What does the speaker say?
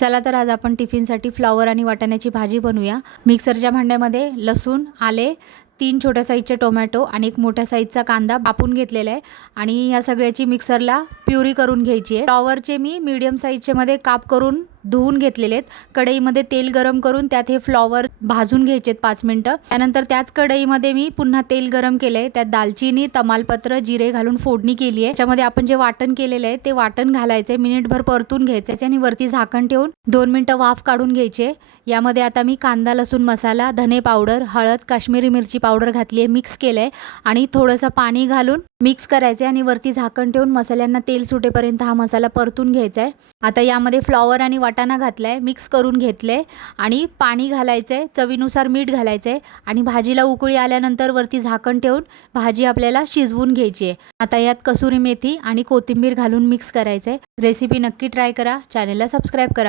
चला तर आज आपण टिफिनसाठी फ्लॉवर आणि वाटाण्याची भाजी बनवूया। मिक्सरच्या भांड्यामध्ये लसूण, आले, 3 छोट्या साईजचे टोमॅटो आणि एक मोठ्या साईजचा कांदा कापून घेतलेला आहे आणि या सगळ्याची मिक्सरला प्युरी करून घ्यायची आहे। फ्लॉवरचे मी मीडियम साईजचे मध्ये काप करून धुवून घेतलेले आहेत। कढईमध्ये तेल गरम करून त्यात हे फ्लॉवर भाजून घ्यायचे 5 मिनिटं। त्यानंतर त्याच कढईमध्ये मी पुन्हा तेल गरम केले, त्यात दालचिनी, तमालपत्र, जिरे घालून फोडणी केली आहे। त्याच्यामध्ये आपण जे वाटण केलेले आहे ते वाटण घालायचे, मिनिटभर परतून घ्यायचे आणि वरती झाकण ठेवून 2 मिनिटं वाफ काढून घ्यायचे। यामध्ये आता मी कांदा, लसूण मसाला, धने पावडर, हळद, काश्मीरी मिरची पावडर घातली आहे, मिक्स केलंय आणि थोडंसं पाणी घालून मिक्स करायचे आणि वरती झाकण ठेवून मसाल्यांना तेल सुटेपर्यंत हा मसाला परतून घ्यायचा आहे। आता यामध्ये फ्लॉवर आणि वाटाणा घातलाय, मिक्स करून घेतले आणि पाणी घालायचंय, चवीनुसार मीठ घालायचंय आणि भाजीला उकळी आल्यानंतर वरती झाकण ठेवून भाजी आपल्याला शिजवून घ्यायची आहे। आता यात कसुरी मेथी आणि कोथिंबीर घालून मिक्स करायचंय। रेसिपी नक्की ट्राय करा, चॅनलला सबस्क्राइब करा।